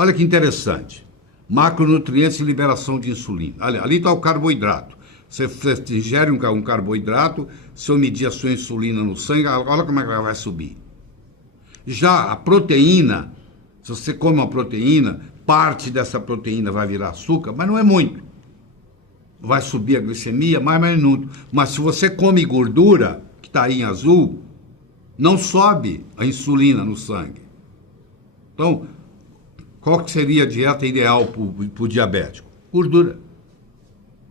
Olha que interessante. Macronutrientes e liberação de insulina. Ali está o carboidrato. Você ingere um carboidrato, se eu medir a sua insulina no sangue, olha como é que ela vai subir. Já a proteína, se você come uma proteína, parte dessa proteína vai virar açúcar, mas não é muito. Vai subir a glicemia, mais muito. Mas se você come gordura, que está aí em azul, não sobe a insulina no sangue. Então, qual que seria a dieta ideal para o diabético? Gordura.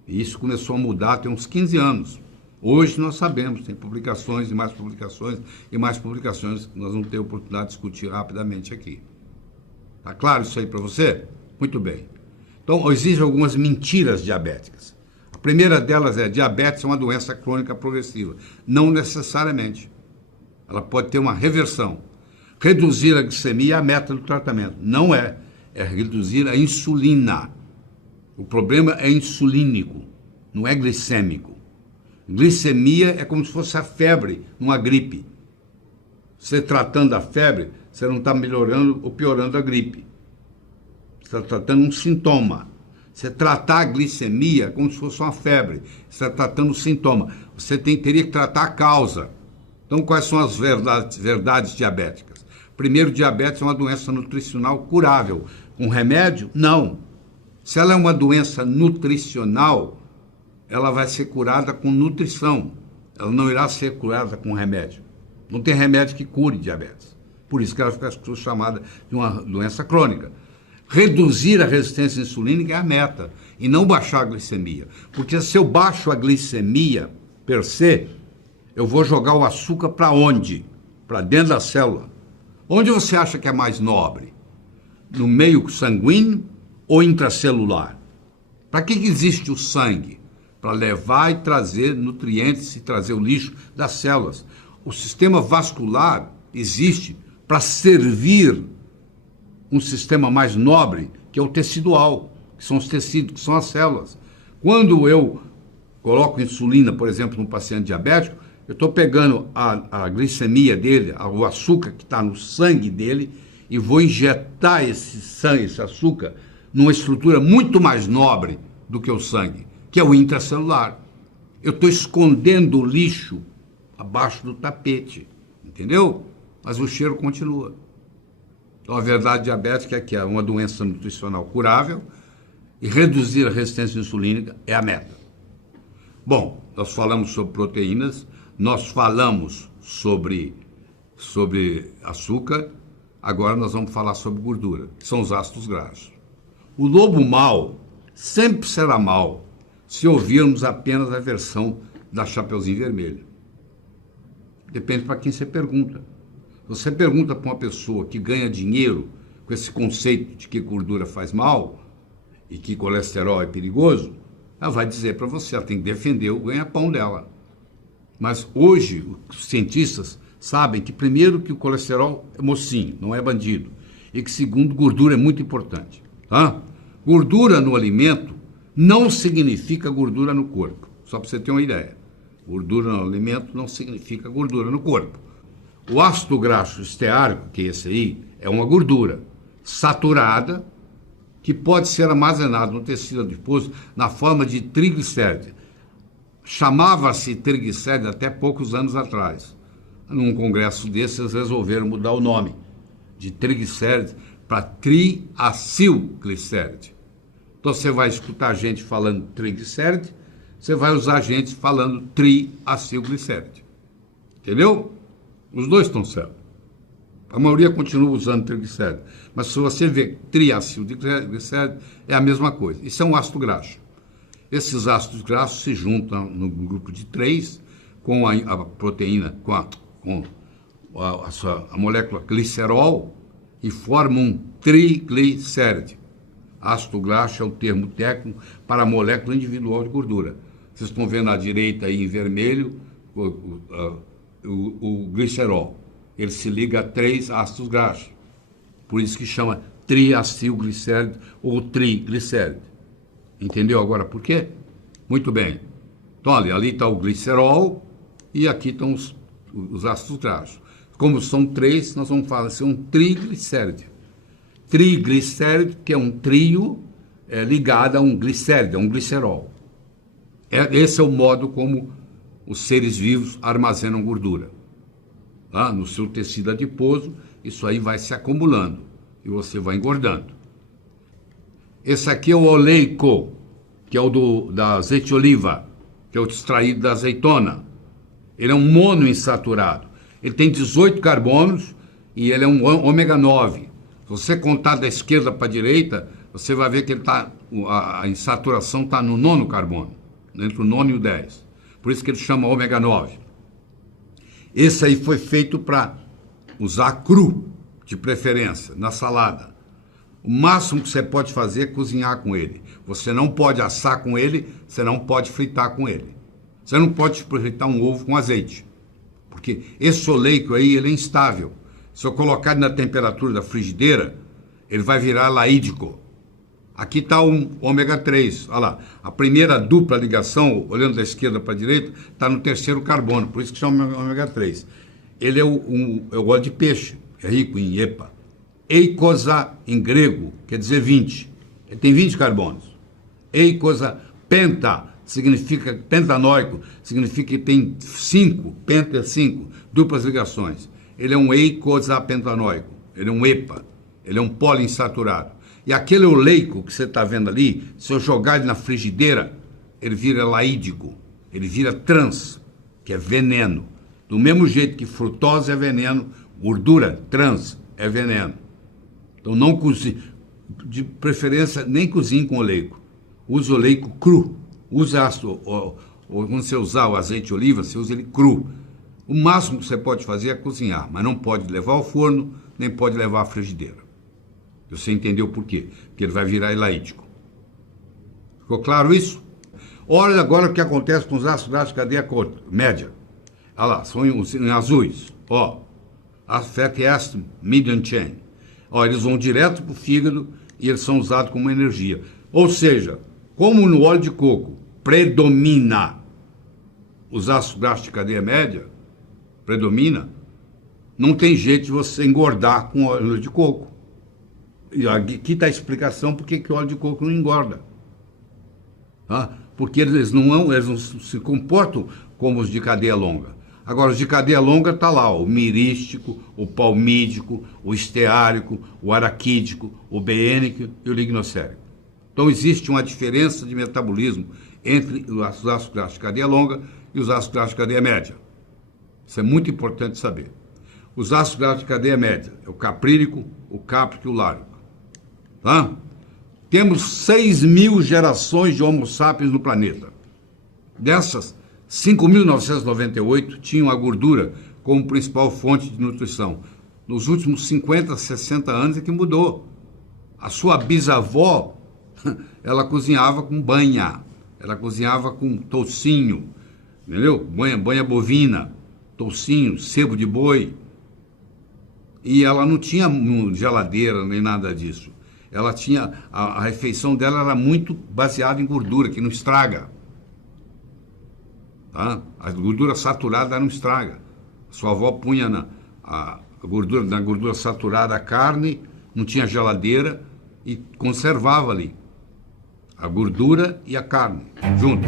E isso começou a mudar tem uns 15 anos. Hoje nós sabemos, tem publicações e mais publicações e mais publicações que nós vamos ter a oportunidade de discutir rapidamente aqui. Tá claro isso aí para você? Muito bem. Então, existem algumas mentiras diabéticas. A primeira delas é: diabetes é uma doença crônica progressiva. Não necessariamente. Ela pode ter uma reversão. Reduzir a glicemia é a meta do tratamento. Não é. É reduzir a insulina. O problema é insulínico, não é glicêmico. Glicemia é como se fosse a febre numa gripe. Você tratando a febre, você não está melhorando ou piorando a gripe. Você está tratando um sintoma. Você tratar a glicemia é como se fosse uma febre. Você está tratando o sintoma. Você teria que tratar a causa. Então, quais são as verdades diabéticas? Primeiro, diabetes é uma doença nutricional curável. Com remédio? Não. Se ela é uma doença nutricional, ela vai ser curada com nutrição. Ela não irá ser curada com remédio. Não tem remédio que cure diabetes. Por isso que ela fica chamada de uma doença crônica. Reduzir a resistência insulínica é a meta, e não baixar a glicemia. Porque se eu baixo a glicemia, per se, eu vou jogar o açúcar para onde? Para dentro da célula. Onde você acha que é mais nobre? No meio sanguíneo ou intracelular? Para que existe o sangue? Para levar e trazer nutrientes e trazer o lixo das células. O sistema vascular existe para servir um sistema mais nobre, que é o tecidual, que são os tecidos, que são as células. Quando eu coloco insulina, por exemplo, num paciente diabético, eu estou pegando a glicemia dele, o açúcar que está no sangue dele, e vou injetar esse sangue, esse açúcar, numa estrutura muito mais nobre do que o sangue, que é o intracelular. Eu estou escondendo o lixo abaixo do tapete, entendeu? Mas o cheiro continua. Então, a verdade diabética é que é uma doença nutricional curável e reduzir a resistência insulínica é a meta. Bom, nós falamos sobre proteínas, nós falamos sobre açúcar, agora nós vamos falar sobre gordura, que são os ácidos graxos. O lobo mau sempre será mau se ouvirmos apenas a versão da Chapeuzinho Vermelho. Depende para quem você pergunta. Você pergunta para uma pessoa que ganha dinheiro com esse conceito de que gordura faz mal e que colesterol é perigoso, ela vai dizer para você, ela tem que defender o ganha-pão dela. Mas hoje os cientistas sabem que, primeiro, que o colesterol é mocinho, não é bandido, e que, segundo, gordura é muito importante. Tá? Gordura no alimento não significa gordura no corpo, só para você ter uma ideia. Gordura no alimento não significa gordura no corpo. O ácido graxo esteárico, que é esse aí, é uma gordura saturada que pode ser armazenada no tecido adiposo na forma de triglicérides. Chamava-se triglicérides até poucos anos atrás. Num congresso desses, eles resolveram mudar o nome de triglicérides para triacilglicéride. Então, você vai escutar gente falando triglicéride, você vai usar gente falando triacilglicéride. Entendeu? Os dois estão certos. A maioria continua usando triglicérides. Mas se você vê triacilglicéride, é a mesma coisa. Isso é um ácido graxo. Esses ácidos graxos se juntam no grupo de 3 com a proteína, com a molécula glicerol e formam um triglicéride. Ácido graxo é o termo técnico para a molécula individual de gordura. Vocês estão vendo à direita aí em vermelho o glicerol. Ele se liga a 3 ácidos graxos. Por isso que chama triacilglicéride ou triglicéride. Entendeu agora por quê? Muito bem. Então, ali está o glicerol e aqui estão os ácidos graxos. Como são 3, nós vamos falar assim, um triglicéride. triglicérido, que é um trio ligado a um glicérido, a um glicerol. Esse é o modo como os seres vivos armazenam gordura. Tá? No seu tecido adiposo, isso aí vai se acumulando e você vai engordando. Esse aqui é o oleico, que é o da azeite de oliva, que é o extraído da azeitona. Ele é um monoinsaturado. Ele tem 18 carbonos e ele é um ômega 9. Se você contar da esquerda para a direita, você vai ver que ele a insaturação está no 9º carbono, entre o 9 e o 10. Por isso que ele chama ômega 9. Esse aí foi feito para usar cru, de preferência, na salada. O máximo que você pode fazer é cozinhar com ele. Você não pode assar com ele, você não pode fritar com ele. Você não pode fritar um ovo com azeite, porque esse oleico aí, ele é instável. Se eu colocar ele na temperatura da frigideira, ele vai virar laídico. Aqui está um ômega 3, olha lá. A primeira dupla ligação, olhando da esquerda para a direita, está no 3º carbono, por isso que chama ômega 3. Ele é o óleo de peixe, é rico em EPA. Eicosa, em grego, quer dizer 20. Ele tem 20 carbonos. Eicosa penta, significa pentanoico, significa que tem 5, penta é 5, duplas ligações. Ele é um eicosapentanoico, ele é um EPA, ele é um poliinsaturado. E aquele oleico que você está vendo ali, se eu jogar ele na frigideira, ele vira laídico, ele vira trans, que é veneno. Do mesmo jeito que frutose é veneno, gordura trans é veneno. Então não cozinhe, de preferência nem cozinhe com oleico. Use oleico cru. Quando você usar o azeite de oliva, você usa ele cru. O máximo que você pode fazer é cozinhar, mas não pode levar ao forno, nem pode levar à frigideira. Você entendeu por quê? Porque ele vai virar elaítico. Ficou claro isso? Olha agora o que acontece com os ácidos graxos de cadeia média. Olha lá, são em azuis. Ó, fatty acid medium chain. Ó, eles vão direto para o fígado e eles são usados como energia. Ou seja, como no óleo de coco predomina os ácidos graxos de cadeia média, não tem jeito de você engordar com óleo de coco. E aqui está a explicação por que o óleo de coco não engorda. Tá? Porque eles não se comportam como os de cadeia longa. Agora, os de cadeia longa está lá, o mirístico, o palmídico, o esteárico, o araquídico, o beênico e o lignocérico. Então, existe uma diferença de metabolismo entre os ácidos graxos de cadeia longa e os ácidos graxos de cadeia média. Isso é muito importante saber. Os ácidos graxos de cadeia média é o caprílico, o cáprico e o láurico. Tá? Temos 6.000 gerações de Homo sapiens no planeta. Dessas, 5.998 tinham a gordura como principal fonte de nutrição. Nos últimos 50, 60 anos é que mudou. A sua bisavó, ela cozinhava com banha, ela cozinhava com toucinho, entendeu? Banha bovina, toucinho, sebo de boi. E ela não tinha geladeira nem nada disso. Ela tinha, a refeição dela era muito baseada em gordura, que não estraga. Tá? A gordura saturada não estraga. Sua avó punha na gordura saturada a carne, não tinha geladeira e conservava ali a gordura e a carne junto.